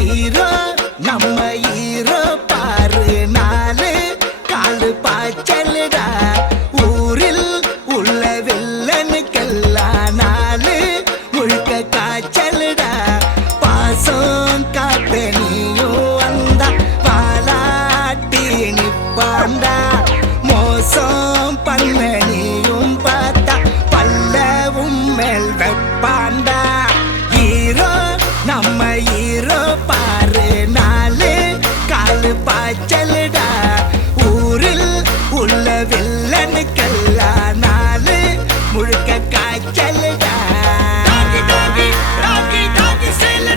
Hero நம்ம hero பாரு நாலு காலு பாய்ச்சலுடா ஊரில் உள்ள வில்லனுக்கெல்லாம் நாலு முழுக்க காய்ச்சலுடா பாசம் காத்த நீயும் வந்தா பாலாட்டி நிப்பாண்டா மோசம் பண்ண நீயும் பார்த்தா பல்லவும் மேல் வெப்பாண்டா ஹீரோ நம்ம ஹீரோ பாரு நாலு காலு பாய்ச்சலுடா ஊரில் உள்ள வில்லனுக்கெல்லாம் நாலு முழுக்க காய்ச்சலுடா Doggy, doggy, doggy, doggy, sailor.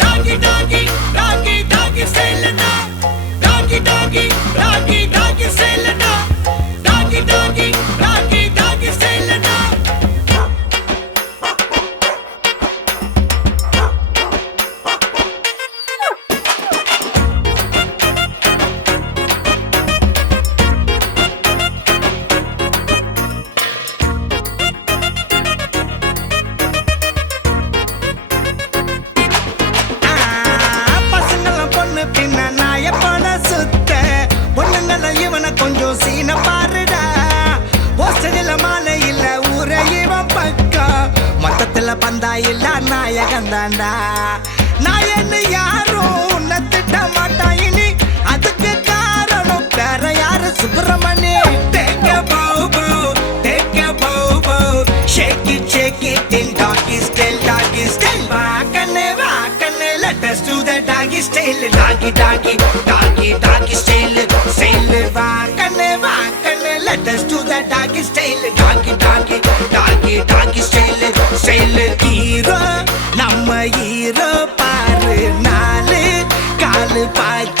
Doggy, doggy, doggy, doggy, sailor. Doggy, doggy, doggy, doggy, sailor. Doggy, doggy, doggy, doggy, sailor. பசங்கெல்லாம் பொண்ணு பின்ன நாய போன சுத்த பொண்ணுங்கெல்லாம் இவனை கொஞ்சம் சீன பாருடா போஸ்டரில் மாலை இல்ல ஊர இவன் பக்கம் மொத்தத்துல பந்தா இல்ல நாயகன் தாண்டா நாயன்னு யாரும் உன்னை திட்ட மாட்டான் இனி அதுக்கு காரணம் வேற யாரு Subramani Take a bow bow, take a bow bow, shake it till doggy style, Vakane, let us do the doggy style, doggy, doggy, doggy, doggy style, Vakane, let us do the doggy style, doggy, doggy, doggy, doggy style, hero, நம்ம hero பாரு நாலு காலு பாய்